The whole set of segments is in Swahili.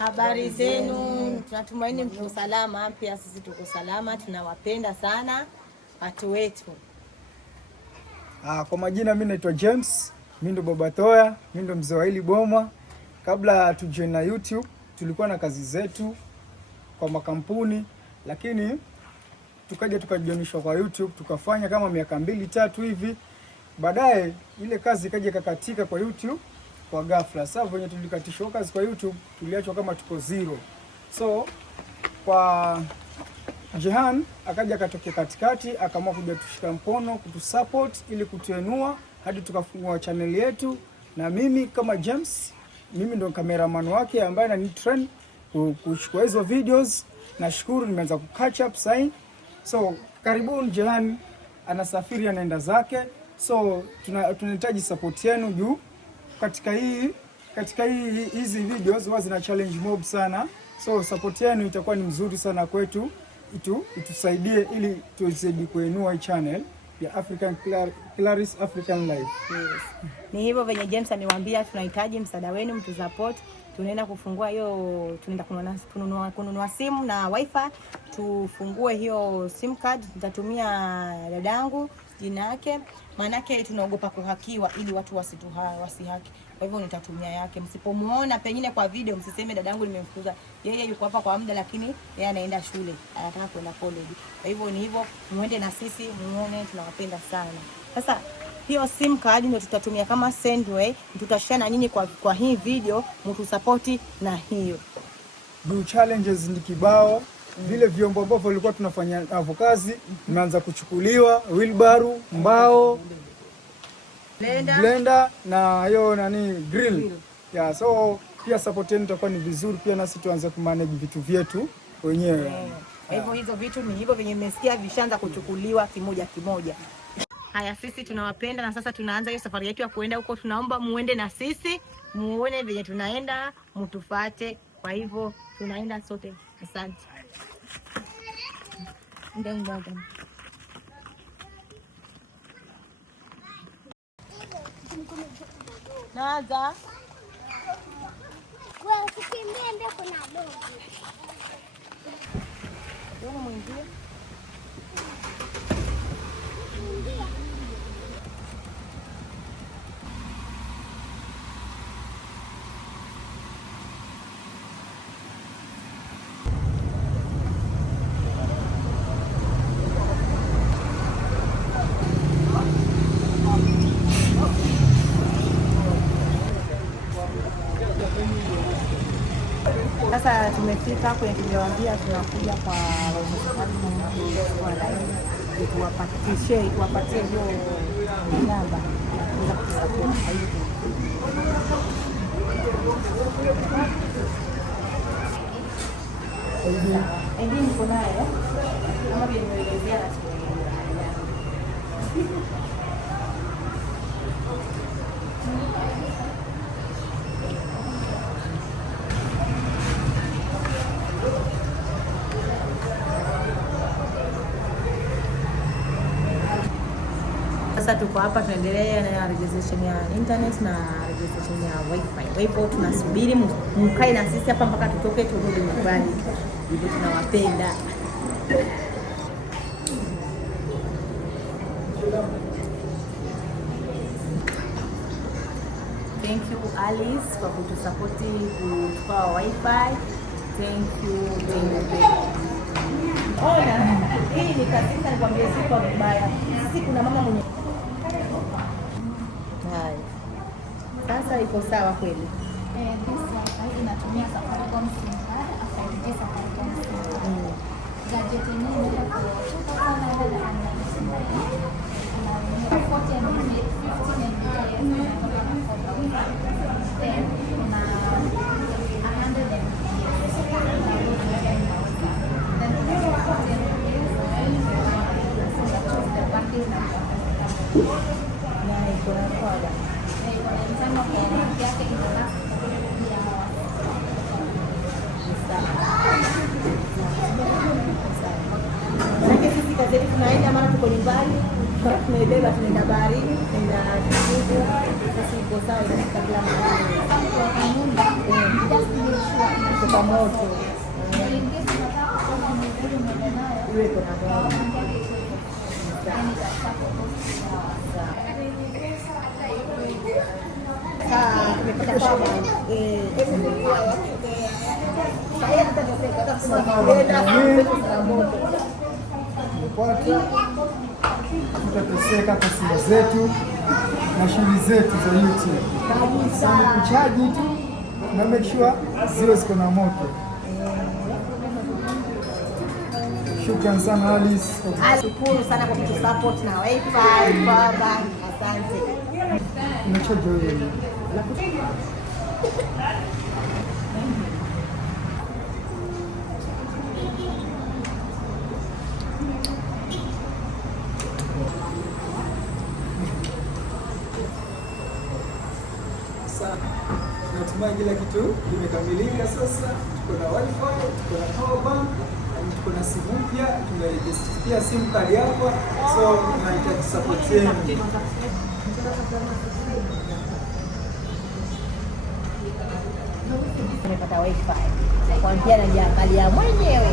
Habari zenu, tunatumaini mko salama. Pia sisi tuko salama, tunawapenda sana watu wetu. Kwa majina mimi naitwa James, mimi ndo Baba Toya, mimi ndo mzee wa hili boma. Kabla tujoin na YouTube, tulikuwa na kazi zetu kwa makampuni, lakini tukaja tukajionishwa kwa YouTube, tukafanya kama miaka 2-3 hivi. Baadaye ile kazi ikaja kakatika kwa YouTube kwa ghafla. Sasa venye tulikatishwa kazi kwa YouTube, tuliachwa kama tuko zero. So kwa Jehan akaja katokea katikati, akaamua kuja tushika mkono, kutusupport ili kutuenua hadi tukafungua channel yetu. Na mimi kama James, mimi ndo cameraman wake ambaye ananitrain kuchukua hizo videos. Nashukuru nimeanza ku catch up sasa. So karibuni, Jehan anasafiri anaenda zake. So tunahitaji support yenu juu katika hizi videos huwa zina challenge mob sana. So support yenu itakuwa ni mzuri sana kwetu, itusaidie ili tuweze kuinua hii channel ya Claris African Life. Yes. Ni hivyo venye James amewambia, tunahitaji msaada wenu, mtu support. Tunaenda kufungua hiyo, tunaenda kununua simu na wifi. Tufungue hiyo sim card, nitatumia dadangu jina yake, manake tunaogopa kuhakiwa ili watu wasihaki. Kwa hivyo nitatumia yake. Msipomuona pengine kwa video, msiseme dadangu nimemfukuza. Yeye yuko hapa kwa muda, lakini yeye anaenda shule, anataka kwenda college. Kwa hivyo ni hivyo, muende na sisi muone, tunawapenda sana. Sasa hiyo sim card ndio tutatumia kama sendway, tutashare na nyinyi kwa hii video, mtu support na hiyo. Do challenges ni kibao. Vile vyombo ambavyo walikuwa tunafanya navyo kazi tunaanza kuchukuliwa, wheelbarrow, mbao, blender na hiyo grill. Yeah, so pia support yenu itakuwa ni vizuri, pia nasi tuanze kumanage vitu vyetu wenyewe. Hivyo hizo vitu ni hivyo venye mmesikia vishaanza kuchukuliwa kimoja kimoja. Haya, sisi tunawapenda na sasa tunaanza hiyo safari yetu ya kuenda huko. Tunaomba muende na sisi, muone venye tunaenda, mtufuate. Kwa hivyo tunaenda sote. Asante. Naza. Wewe ukikimbia ndio kuna dogo. Dogo mwingine. Sasa tumefika kwenye tuliwaambia tunakuja kwa tuwapatie hiyo namba za kusupport. Ndio niko naye kama vile nimeelezea na sasa tuko hapa tunaendelea na registration ya internet na registration ya wifi. Kwa hivyo tunasubiri mkae na sisi hapa mpaka tutoke turudi nyumbani. Hivyo tunawapenda. Thank you Alice kwa kutusapoti kuchukua wifi. Thank you. Ona, hii ni kasisa nikwambie si kwa vibaya. Sisi kuna mama mwenye sasa iko sawa kweli. Inatumia Safaricom sim card, after Safaricom sim. Gadget yenyewe ni kwa 40 MB, 15 MB, then na 100 MB. Then for 40 MB, the bundle na iko na kwada. Mfano kwa yake ina sisi kazi yetu tunaenda mara tuko nyumbani, tunaibeba tunaenda baharini, tunaenda sisi iko sawa katika kila mahali. kuwaka moto. Iwe kuna moto. Tutateseka kwa simu zetu na shughuli zetu za YouTube. Kuchaji tu na make sure ziwe ziko na moto. Shukran sana Alice. Shukuru sana kwa kutusupport na wifi baba. Asante. Unachojo wewe. Natumai kila kitu kimekamilika sasa. Tuko na wifi, tuko na power bank, tuko na simu mpya, tumerejestia simu kadi hapa, so tunahitaji support yenu. Tumepata wifi kwa njia na jiangalia mwenyewe.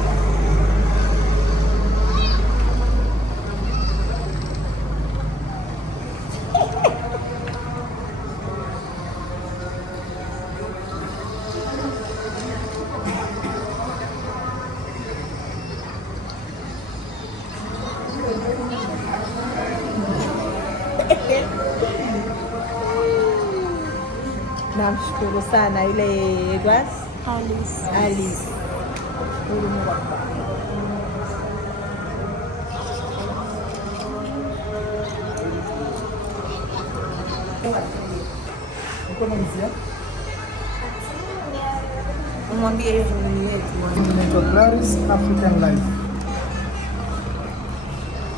Namshukuru sana yule Alice. Mwambie hiyo ni yetu. Inaitwa Claris African Life.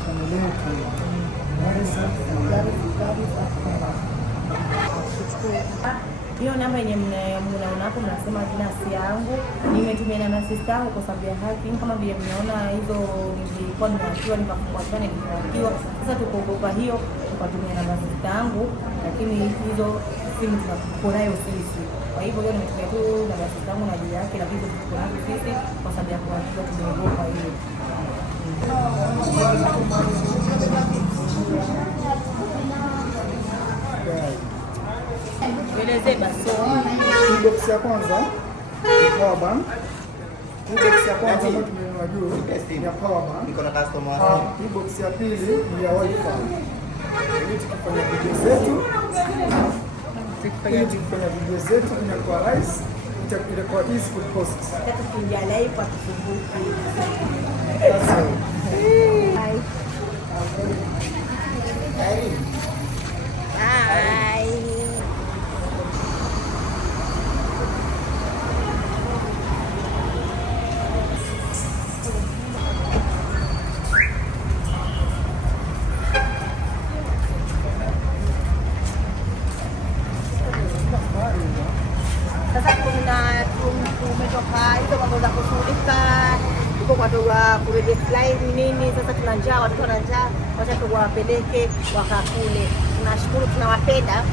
Channel yetu. Hiyo namba yenye mnaona hapo mnasema jina si yangu. Nimetumia na sister yangu kwa sababu ya haki. Kama vile mnaona hizo nilikuwa nimeachiwa nikafungwa tena nikakiwa. Sasa tukuogopa hiyo tukatumia na sister yangu, lakini hizo simu tunakuwa nayo sisi. Kwa hivyo hiyo nimetumia tu na sister yangu na jina yake, lakini tuko nayo sisi kwa sababu ya kuachiwa tumeogopa hiyo. Eleze basi. Box ya kwanza ni power bank. Box ya kwanza ambayo tumenunua juu ya power bank. Niko na customer. Hii box ya pili ni ya wifi. Ili tukifanya video zetu inakuwa rahisi, itakuwa easy to post. Hata kuingia live kwa kifunguki. Sasa tumetoka hizo mambo za kushughulika huko kwa toa kurejea slide nini. Sasa tuna njaa, watoto wana njaa, wacha tuwapeleke wakakule. Tunashukuru, tunawapenda.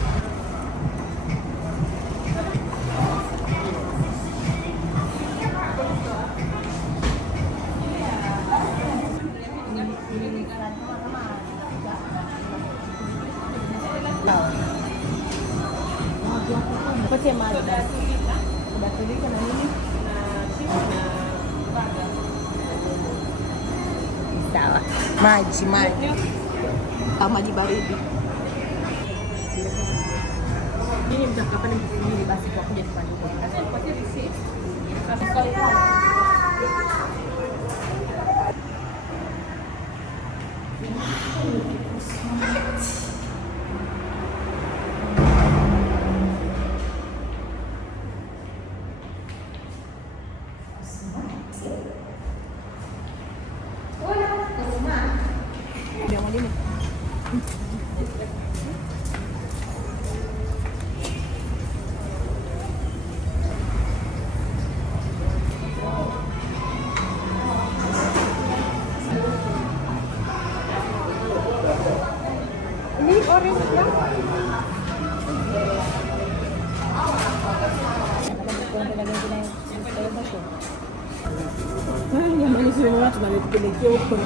Pote maji kudakulika na nini? Sawa. Maji. Maji baridi. Nini mtakapani mkifanyili basi kwa kuja tufanye huko. Sasa nipatie receipt. orange lang. tulinunua tunakupelekea huko.